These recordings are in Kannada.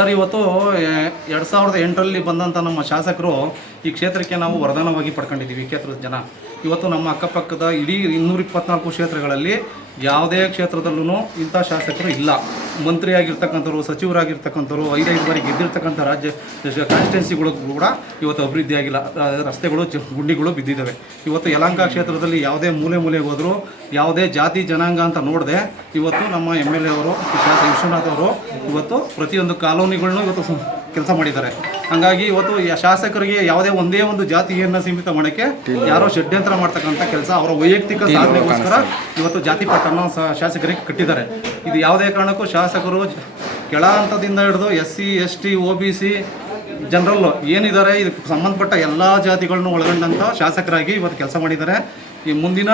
ಸರ್, ಇವತ್ತು 2008ರಲ್ಲಿ ಬಂದಂಥ ನಮ್ಮ ಶಾಸಕರು ಈ ಕ್ಷೇತ್ರಕ್ಕೆ ನಾವು ವರದಾನವಾಗಿ ಪಡ್ಕೊಂಡಿದ್ದೀವಿ. ಕ್ಷೇತ್ರದ ಜನ ಇವತ್ತು ನಮ್ಮ ಅಕ್ಕಪಕ್ಕದ ಇಡೀ 224 ಕ್ಷೇತ್ರಗಳಲ್ಲಿ ಯಾವುದೇ ಕ್ಷೇತ್ರದಲ್ಲೂ ಇಂಥ ಶಾಸಕರು ಇಲ್ಲ. ಮಂತ್ರಿಯಾಗಿರ್ತಕ್ಕಂಥವ್ರು, ಸಚಿವರಾಗಿರ್ತಕ್ಕಂಥವ್ರು, 5 ಬಾರಿ ಗೆದ್ದಿರ್ತಕ್ಕಂಥ ರಾಜ್ಯ ಕಾನ್ಸ್ಟಿಟ್ಯೂನ್ಸಿಗಳು ಕೂಡ ಇವತ್ತು ಅಭಿವೃದ್ಧಿ ಆಗಿಲ್ಲ. ರಸ್ತೆಗಳು ಗುಂಡಿಗಳು ಬಿದ್ದಿದ್ದಾವೆ. ಇವತ್ತು ಯಲಹಂಕ ಕ್ಷೇತ್ರದಲ್ಲಿ ಯಾವುದೇ ಮೂಲೆಗೆ ಹೋದರೂ ಯಾವುದೇ ಜಾತಿ ಜನಾಂಗ ಅಂತ ನೋಡದೆ ಇವತ್ತು ನಮ್ಮ MLA ಅವರು ವಿಶ್ವನಾಥ್ ಅವರು ಇವತ್ತು ಪ್ರತಿಯೊಂದು ಕಾಲೋನಿಗಳನ್ನೂ ಇವತ್ತು ಕೆಲಸ ಮಾಡಿದ್ದಾರೆ. ಹಾಗಾಗಿ ಇವತ್ತು ಶಾಸಕರಿಗೆ ಯಾವುದೇ ಒಂದೇ ಒಂದು ಜಾತಿಯನ್ನು ಸೀಮಿತ ಮಾಡೋಕ್ಕೆ ಯಾರೋ ಷಡ್ಯಂತ್ರ ಮಾಡ್ತಕ್ಕಂಥ ಕೆಲಸ ಅವರ ವೈಯಕ್ತಿಕ ಸಾಧನೆಗೋಸ್ಕರ ಇವತ್ತು ಜಾತಿ ಪಟ್ಟನ್ನು ಶಾಸಕರಿಗೆ ಕಟ್ಟಿದ್ದಾರೆ. ಇದು ಯಾವುದೇ ಕಾರಣಕ್ಕೂ ಶಾಸಕರು ಕೆಳ ಹಂತದಿಂದ ಹಿಡಿದು SC ST OBC ಜನರಲ್ ಏನಿದ್ದಾರೆ ಇದಕ್ಕೆ ಸಂಬಂಧಪಟ್ಟ ಎಲ್ಲ ಜಾತಿಗಳನ್ನು ಒಳಗೊಂಡಂಥ ಶಾಸಕರಾಗಿ ಇವತ್ತು ಕೆಲಸ ಮಾಡಿದ್ದಾರೆ. ಈ ಮುಂದಿನ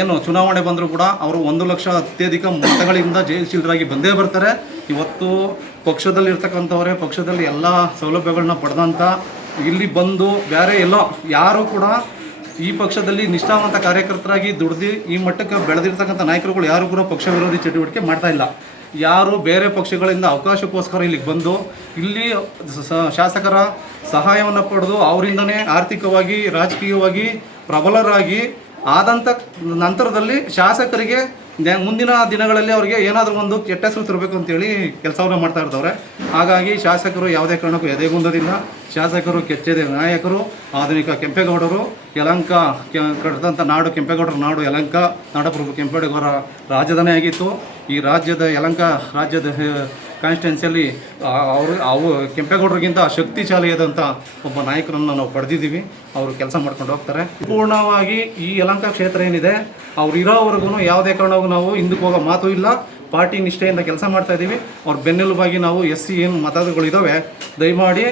ಏನು ಚುನಾವಣೆ ಬಂದರೂ ಕೂಡ ಅವರು 1 ಲಕ್ಷ ಅತ್ಯಧಿಕ ಮತಗಳಿಂದ ಜಯಶೀಲರಾಗಿ ಬಂದೇ ಬರ್ತಾರೆ. ಇವತ್ತು ಪಕ್ಷದಲ್ಲಿರ್ತಕ್ಕಂಥವರೇ ಪಕ್ಷದಲ್ಲಿ ಎಲ್ಲ ಸೌಲಭ್ಯಗಳನ್ನ ಪಡೆದಂಥ ಇಲ್ಲಿ ಬಂದು ಬೇರೆ ಎಲ್ಲೋ ಯಾರು ಕೂಡ ಈ ಪಕ್ಷದಲ್ಲಿ ನಿಷ್ಠಾವಂತ ಕಾರ್ಯಕರ್ತರಾಗಿ ದುಡ್ದು ಈ ಮಟ್ಟಕ್ಕೆ ಬೆಳೆದಿರ್ತಕ್ಕಂಥ ನಾಯಕರುಗಳು ಯಾರು ಕೂಡ ಪಕ್ಷ ವಿರೋಧಿ ಚಟುವಟಿಕೆ ಮಾಡ್ತಾ ಇಲ್ಲ. ಯಾರು ಬೇರೆ ಪಕ್ಷಗಳಿಂದ ಅವಕಾಶಕ್ಕೋಸ್ಕರ ಇಲ್ಲಿಗೆ ಬಂದು ಇಲ್ಲಿ ಶಾಸಕರ ಸಹಾಯವನ್ನು ಪಡೆದು ಅವರಿಂದನೇ ಆರ್ಥಿಕವಾಗಿ ರಾಜಕೀಯವಾಗಿ ಪ್ರಬಲರಾಗಿ ಆದಂಥ ನಂತರದಲ್ಲಿ ಶಾಸಕರಿಗೆ ಮುಂದಿನ ದಿನಗಳಲ್ಲಿ ಅವರಿಗೆ ಏನಾದರೂ ಒಂದು ಕೆಟ್ಟ ಹೆಸರು ತರಬೇಕು ಅಂತೇಳಿ ಕೆಲಸವನ್ನು ಮಾಡ್ತಾ ಇರ್ತವ್ರೆ. ಹಾಗಾಗಿ ಶಾಸಕರು ಯಾವುದೇ ಕಾರಣಕ್ಕೂ ಎದೆಗುಂದೋದಿಲ್ಲ. ಶಾಸಕರು ಕೆಚ್ಚೆದೆ ನಾಯಕರು, ಆಧುನಿಕ ಕೆಂಪೇಗೌಡರು, ಯಲಹಂಕ ಕಟ್ಟಿದಂಥ ನಾಡು ಕೆಂಪೇಗೌಡರ ನಾಡು ಯಲಹಂಕ, ನಾಡಪ್ರಭು ಕೆಂಪೇಗೌಡರ ರಾಜಧಾನಿ ಆಗಿತ್ತು. ಈ ರಾಜ್ಯದ ಯಲಹಂಕ ರಾಜ್ಯದ ಕಾನ್ಸ್ಟಿಟ್ಯೂನ್ಸಿಯಲ್ಲಿ ಅವು ಕೆಂಪೇಗೌಡರಿಗಿಂತ ಶಕ್ತಿಶಾಲಿಯಾದಂಥ ಒಬ್ಬ ನಾಯಕರನ್ನು ನಾವು ಪಡೆದಿದ್ದೀವಿ. ಅವರು ಕೆಲಸ ಮಾಡ್ಕೊಂಡು ಹೋಗ್ತಾರೆ. ಪೂರ್ಣವಾಗಿ ಈ ಯಲಹಂಕ ಕ್ಷೇತ್ರ ಏನಿದೆ ಅವ್ರು ಇರೋವರೆಗೂ ಯಾವುದೇ ಕಾರಣಕ್ಕೂ ನಾವು ಹಿಂದಕ್ಕೆ ಹೋಗೋ ಮಾತು ಇಲ್ಲ. ಪಾರ್ಟಿ ನಿಷ್ಠೆಯಿಂದ ಕೆಲಸ ಮಾಡ್ತಾಯಿದ್ದೀವಿ. ಅವ್ರ ಬೆನ್ನೆಲುಬಾಗಿ ನಾವು SC ಏನು ಮತಗಳಿದ್ದಾವೆ ದಯಮಾಡಿ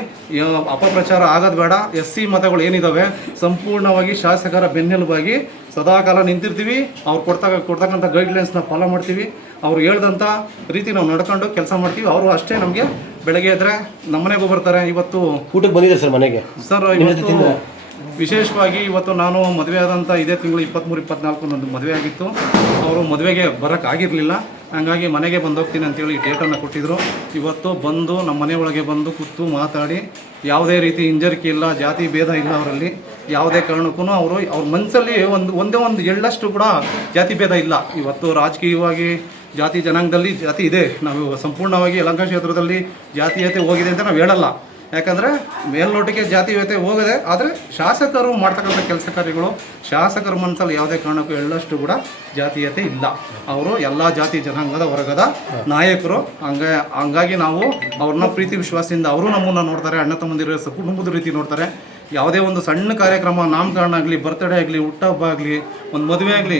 ಅಪಪ್ರಚಾರ ಆಗೋದು ಬೇಡ. SC ಮತಗಳು ಏನಿದ್ದಾವೆ ಸಂಪೂರ್ಣವಾಗಿ ಶಾಸಕರ ಬೆನ್ನೆಲುಬಾಗಿ ಸದಾಕಾಲ ನಿಂತಿರ್ತೀವಿ. ಅವ್ರು ಕೊಡ್ತಕ್ಕಂಥ ಗೈಡ್ಲೈನ್ಸ್ನ ಫಾಲೋ ಮಾಡ್ತೀವಿ. ಅವ್ರು ಹೇಳ್ದಂಥ ರೀತಿ ನಾವು ನಡ್ಕೊಂಡು ಕೆಲಸ ಮಾಡ್ತೀವಿ. ಅವರು ಅಷ್ಟೇ ನಮಗೆ ಬೆಳಗ್ಗೆ ಎದ್ದರೆ ನಮ್ಮನೆಗೂ ಬರ್ತಾರೆ. ಇವತ್ತು ಊಟಕ್ಕೆ ಬಂದಿದೆ ಸರ್ ಮನೆಗೆ. ಸರ್, ಇವತ್ತು ವಿಶೇಷವಾಗಿ ಇವತ್ತು ನಾನು ಮದುವೆ ಆದಂಥ ಇದೇ ತಿಂಗಳು 23-24 ನಂದು ಮದುವೆ ಆಗಿತ್ತು. ಅವರು ಮದುವೆಗೆ ಬರೋಕ್ಕಾಗಿರಲಿಲ್ಲ. ಹಾಗಾಗಿ ಮನೆಗೆ ಬಂದು ಹೋಗ್ತೀನಿ ಅಂತೇಳಿ ಡೇಟನ್ನು ಕೊಟ್ಟಿದ್ದರು. ಇವತ್ತು ಬಂದು ನಮ್ಮ ಮನೆ ಒಳಗೆ ಬಂದು ಕೂತು ಮಾತಾಡಿ ಯಾವುದೇ ರೀತಿ ಹಿಂಜರಿಕೆ ಇಲ್ಲ, ಜಾತಿ ಭೇದ ಇಲ್ಲ ಅವರಲ್ಲಿ. ಯಾವುದೇ ಕಾರಣಕ್ಕೂ ಅವ್ರ ಮನಸ್ಸಲ್ಲಿ ಒಂದೇ ಒಂದು ಎಳ್ಳಷ್ಟು ಕೂಡ ಜಾತಿ ಭೇದ ಇಲ್ಲ. ಇವತ್ತು ರಾಜಕೀಯವಾಗಿ ಜಾತಿ ಜನಾಂಗದಲ್ಲಿ ಜಾತಿ ಇದೆ. ನಾವು ಸಂಪೂರ್ಣವಾಗಿ ಯಲಹಂಕ ಕ್ಷೇತ್ರದಲ್ಲಿ ಜಾತೀಯತೆ ಹೋಗಿದೆ ಅಂತ ನಾವು ಹೇಳಲ್ಲ. ಯಾಕಂದರೆ ಮೇಲ್ನೋಟಿಗೆ ಜಾತೀಯತೆ ಹೋಗಿದೆ. ಆದರೆ ಶಾಸಕರು ಮಾಡ್ತಕ್ಕಂಥ ಕೆಲಸ ಕಾರ್ಯಗಳು ಶಾಸಕರ ಮನಸ್ಸಲ್ಲಿ ಯಾವುದೇ ಕಾರಣಕ್ಕೂ ಎಳ್ಳಷ್ಟು ಕೂಡ ಜಾತೀಯತೆ ಇಲ್ಲ. ಅವರು ಎಲ್ಲ ಜಾತಿ ಜನಾಂಗದ ವರ್ಗದ ನಾಯಕರು. ಹಂಗಾಗಿ ನಾವು ಅವ್ರನ್ನ ಪ್ರೀತಿ ವಿಶ್ವಾಸದಿಂದ ಅವರು ನಮ್ಮನ್ನು ನೋಡ್ತಾರೆ. ಅಣ್ಣ ತಮ್ಮಂದಿರ ಕುಟುಂಬದ ರೀತಿ ನೋಡ್ತಾರೆ. ಯಾವುದೇ ಒಂದು ಸಣ್ಣ ಕಾರ್ಯಕ್ರಮ, ನಾಮಕರಣ ಆಗಲಿ, ಬರ್ತ್ಡೇ ಆಗಲಿ, ಹುಟ್ಟಹಬ್ಬ ಆಗಲಿ, ಒಂದು ಮದುವೆ ಆಗಲಿ,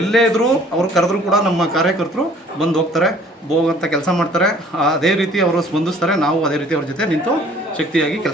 ಎಲ್ಲೇ ಇದ್ದರೂ ಅವರು ಕರೆದ್ರೂ ಕೂಡ ನಮ್ಮ ಕಾರ್ಯಕರ್ತರು ಬಂದು ಹೋಗ್ತಾರೆ, ಹೋಗಂತ ಕೆಲಸ ಮಾಡ್ತಾರೆ. ಅದೇ ರೀತಿ ಅವರು ಸ್ಪಂದಿಸ್ತಾರೆ. ನಾವು ಅದೇ ರೀತಿ ಅವ್ರ ಜೊತೆ ನಿಂತು ಶಕ್ತಿಯಾಗಿ ಕೆಲಸ